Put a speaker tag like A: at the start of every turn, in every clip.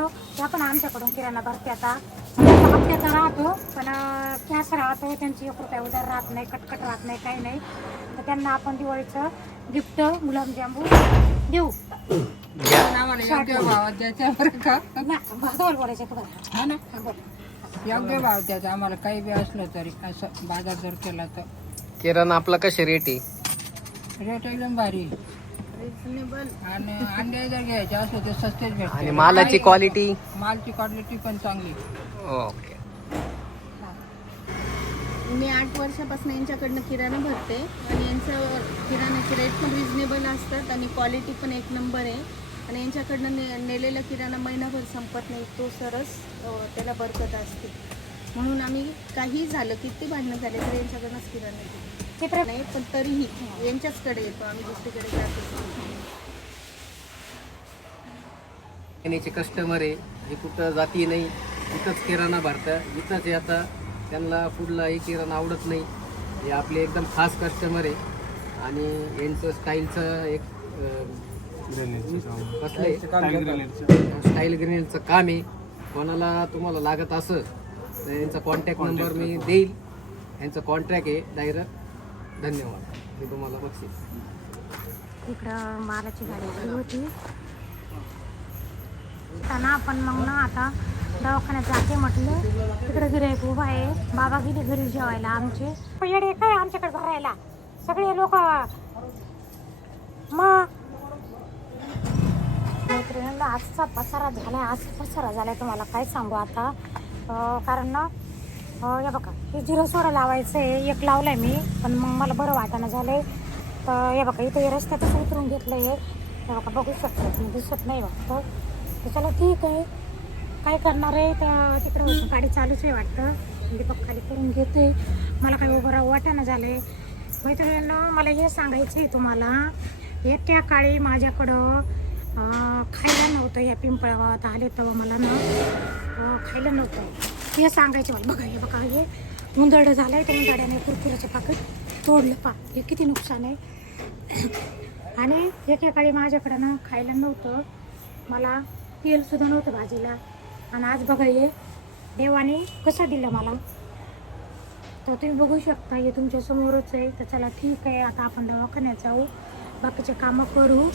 A: मैत्रिणींनो त्या पण आमच्याकडून किराणा भरते आता. हप्त्याचा राहतो पण कॅश राहतो त्यांची एक रुपया उधार राहत नाही कटकट राहत नाही काही नाही. तर त्यांना आपण दिवाळीचं गिफ्ट गुलाबजामू देऊ.
B: योग्य भावात द्यायचा बरं का?
A: ना भागावर बोलायचं
B: हा ना. योग्य भाव द्यायचा आम्हाला काही बी असलं तरी असं बाजार जर केला तर.
C: किराणा आपला कशी रेट आहे?
B: रेट एकदम भारी आणि अंडे जर घ्यायचे असले तर सस्तेच भेटते
C: आणि मालाची क्वालिटी
B: मालची क्वालिटी पण चांगली.
C: ओके.
D: मी आठ वर्षापासून यांच्याकडनं किराणा भरते आणि यांचं किराण्याचे रेट पण रिजनेबल असतात आणि क्वालिटी पण एक नंबर आहे. आणि यांच्याकडनं ने नेलेला किराणा महिनाभर संपत नाही. तो सरस त्याला बरकत असते. म्हणून आम्ही काही झालं किती भांडणं झाले तर यांच्याकडनंच किराणा घेतो.
A: चित्र
D: नाही पण तरीही यांच्याचकडे येतो आम्ही दुसरीकडे
C: कस्टमर आहे हे कुठं जाती नाही इथंच किराणा भरतं इथंच येतं त्यांना कुठलाही किराणा आवडत नाही. हे आपले एकदम खास कस्टमर आहे. आणि यांचं स्टाईलचं एक कसलं स्टाईल ग्रेनेडचं काम आहे. कोणाला तुम्हाला लागत असं तर यांचा कॉन्टॅक्ट नंबर मी देईल. यांचं कॉन्टॅक्ट आहे डायरेक्ट धन्यवाद. मी तुम्हाला बक्षीस
A: इकडं मालाची गाडी आली होती. त्यांना आपण मग ना आता दवाखान्यात जाते म्हटलं. तिकडे गिरायक उभा आहे. बाबा गेले घरी जेवायला आमचे. पण येडे काय आमच्याकडे भरायला? सगळे लोक. मग? मैत्रिणींना आजचा पसारा झालाय. आज पसारा झालाय तुम्हाला काय सांगू आता? कारण ना या बघा हे झिरो सोडा लावायचं आहे एक लावलंय मी पण मग मला बरं वाटाणं झालंय. तर हे बघा इथं हे रस्त्यातच उतरून घेतलंय हे. बघा बघू शकतो दिसत नाही वाटतं. तर चला ठीक आहे. काय करणार आहे? तर तिकडं गाडी चालूच आहे वाटतं. दीपक खाली करून घेते. मला काय उभं राहू झालं झालंय. मैत्रिणींना मला हे सांगायचं आहे तुम्हाला. येत्या काळी माझ्याकडं खायला नव्हतं या पिंपळावात आले तेव्हा मला ना खायला नव्हतं. हे सांगायचे मला बघा हे बघा हे उंदरडं झालं आहे त्या उंदरड्याने कुरकुऱ्याचं पाकिट तोडलं. पा हे किती नुकसान आहे. आणि एकेकाळी माझ्याकडं ना खायला नव्हतं. मला तेलसुद्धा नव्हतं भाजीला. आणि आज बघा हे देवाने कसं दिलं मला. तर तुम्ही बघू शकता हे तुमच्या समोरच आहे. तर चला ठीक आहे. आता आपण दवाखान्यात जाऊ. बाकीचे कामं करू.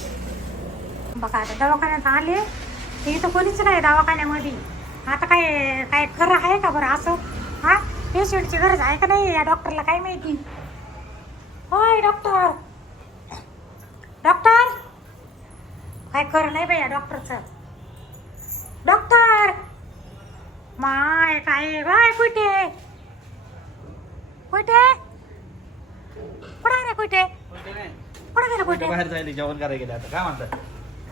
A: बघा आता दवाखान्यात आले. ते इथं कोणीच नाही दवाखान्यामध्ये. आता काय काय खरं आहे का बरं असं? हा? पेशंटची गरज आहे का नाही या डॉक्टरला काय माहिती? होय डॉक्टर डॉक्टर काय खरं नाही बाई या डॉक्टरचं डॉक्टर माय काय बाय कुठे? कुठे? कुठे रे कुठे? कुठे गेलं कुठे?
E: बाहेर जायला जेवण करायला गेले आता. काय म्हणतात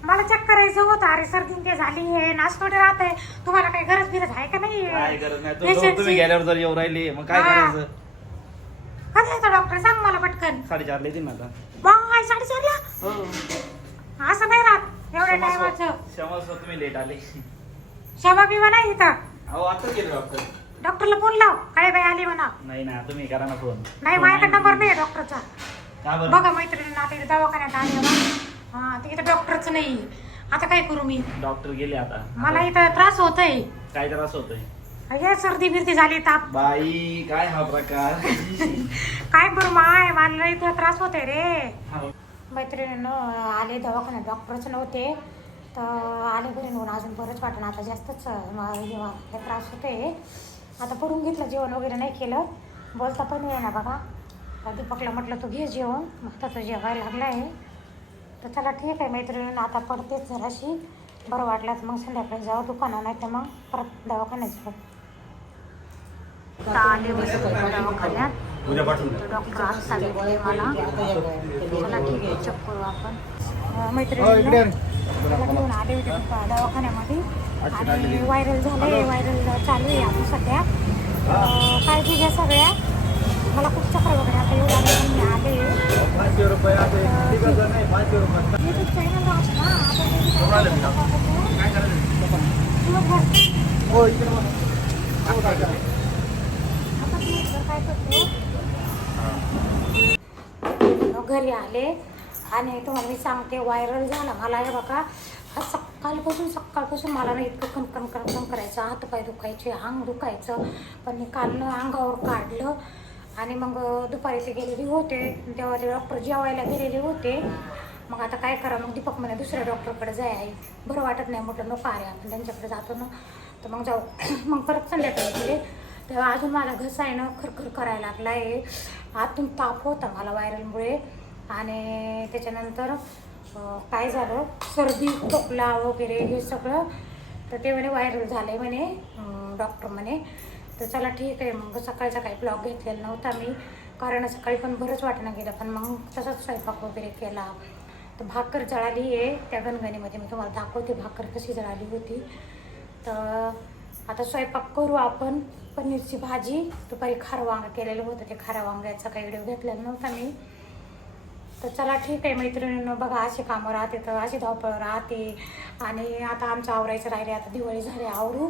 A: मला चेक करायचं होतं. अरे सर्दी ते झाली आहे नाच थोडी राहत आहे. तुम्हाला काही गरज बिरज आहे का नाही
E: काय गरज नाही.
A: Patientची?
E: तू- तुम्ही गेल्यावर जर येऊ राहिले मग काय
A: हा.
E: करायचं?
A: कधी येतो डॉक्टर सांग मला पटकन.
E: साडेचार येतील ना आता.
A: बाय साडेचारला
E: हो.
A: असं नाही राहत. एवढ्या टायमाचं.
E: क्षमा सर तुम्ही लेट आले.
A: क्षमा बिमा नाही इथं.
E: अहो आता गेले डॉक्टर
A: डॉक्टरला फोन लाव. काळे बाई आली म्हणा.
E: नाही ना तुम्ही करा ना फोन
A: नाही माझ्याकडे नंबर नाही डॉक्टरचा
E: का बरं?
A: बघा मैत्रिणींना आता इथे दवाखान्यात आली बा. हा ते इथं डॉक्टरच नाही. आता काय करू मी?
E: डॉक्टर गेले आता.
A: मला इथं त्रास होत आहे
E: काय त्रास होतोय?
A: हे सर्दी बिर्दी झाली ताप.
E: बाई काय हा प्रकार?
A: काय करू माय मला इथं त्रास होते रे. मैत्रिणीनं आले दवाखान्यात. डॉक्टरच नव्हते. तर आले घरी म्हणून अजून बरंच वाटणं. आता जास्तच म- हे वा- हे त्रास होते आता पडून घेतलं जेवण वगैरे नाही केलं. बोलता पण ये ना बघा. तर दीपकला म्हटलं तू घे जेवण. मग तर जेवायला लागलं आहे तर चला ठीक आहे मैत्रिणीनं आता पडतेच जराशी. बरं वाटलं तर मग संध्याकाळी जाऊ दुकानात नाही तर मग परत दवाखान्यात जाऊ. आता आले होते दवाखान्यात. डॉक्टर आज सांगितले मला. चला ठीक आहे चेक करू आपण घेऊन आले होते दवाखान्यामध्ये. आणि व्हायरल झाले व्हायरल चालू आहे आता सध्या. अं, काळजी घ्या सगळ्या. मला खूप चक्र वगैरे आता आले. घरी आले आणि तुम्हाला मी सांगते व्हायरल झाला मला. हे बघा हा सकाळपासून सकाळपासून मला ना इतकं कणकण कणकण करायचं. हात पाय दुखायचे अंग दुखायचं. पण मी काल अंगावर काढलं आणि मग दुपारी ते गेलेले होते. तेव्हा ते डॉक्टर जेवायला गेलेले होते. मग आता काय करा मग दीपक म्हणे दुसऱ्या डॉक्टरकडे जाय आई. बरं वाटत नाही म्हटलं नको अरे आपण त्यांच्याकडे जातो ना. तर मग जाऊ. मग परत संध्याकाळी गेले. तेव्हा अजून मला घसा आहे ना खरखर करायला लागला आहे आतून ताप होता मला व्हायरलमुळे. आणि त्याच्यानंतर काय झालं? सर्दी खोकला वगैरे हे सगळं. तर ते म्हणे व्हायरल झालं आहे म्हणे डॉक्टर म्हणे. तर चला ठीक आहे मग सकाळचा काही ब्लॉग घेतलेला नव्हता मी. कारण सकाळी पण बरंच वाटणं गेलं. पण मग तसाच स्वयंपाक वगैरे केला. भाकर जळाली आहे. त्या गणगणीमध्ये मी तुम्हाला दाखवते भाकर कशी जळाली होती. तर आता स्वयंपाक करू आपण. पनीरची भाजी. दुपारी खारं वांग केलेलं होतं. ते खाऱ्या वांग्याचा काही व्हिडिओ घेतलेला नव्हता मी. तर चला ठीक आहे मैत्रिणीनं बघा असे कामं राहते तर अशी धावपळ राहते. आणि आता आमचं आवरायचं राहिले आता दिवाळी झाली आवरू.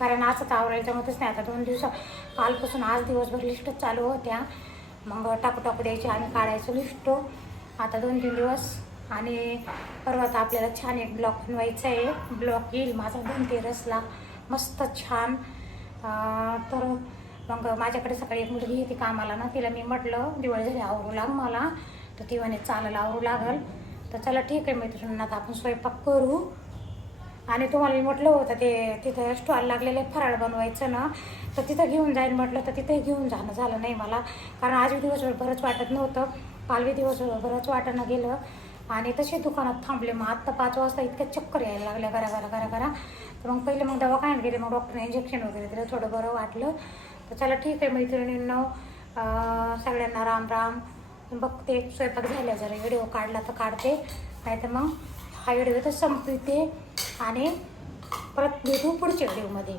A: कारण असं तर आवरायला मतच नाही. आता दोन दिवसा कालपासून आज दिवसभर लिस्टच चालू होत्या. मग टाकू टाकू द्यायची आम्ही काढायचो लिस्ट आता दोन तीन दिवस. आणि परवा तर आपल्याला छान एक ब्लॉक बनवायचा आहे ब्लॉक येईल माझा धनतेरसला मस्त छान. तर मग माझ्याकडे सकाळी एक मुलगी येते कामाला ना तिला मी म्हटलं दिवाळी झाली आवरू लाग मला. तर ती म्हणे चालायला आवरू लागल. तर चला ठीक आहे मैत्रिणींना आता आपण स्वयंपाक करू. आणि तुम्हाला मी म्हटलं होतं ते तिथं स्टॉल लागलेले फराळ बनवायचं ना. तर तिथं घेऊन जाईल म्हटलं तर तिथंही घेऊन जाणं झालं नाही मला. कारण आज दिवसभर बरंच वाटत नव्हतं. कालवी दिवसभरच बरंच वाटणं गेलं आणि तसे दुकानात थांबले. मग आत्ता पाच वाजता इतक्या चक्कर यायला लागल्या घरा घरा घरा घरा. तर मग पहिले मग दवाखान्यात गेले. मग डॉक्टरने इंजेक्शन वगैरे दिलं. थोडं बरं वाटलं. तर चला ठीक आहे मैत्रिणींनो. सगळ्यांना राम राम. बघते. स्वयंपाक झाला जरा. व्हिडिओ काढला तर काढते. नाही तर मग हा व्हिडिओ तर संपवते. आणि परत भेटू पुढच्या व्हिडिओमध्ये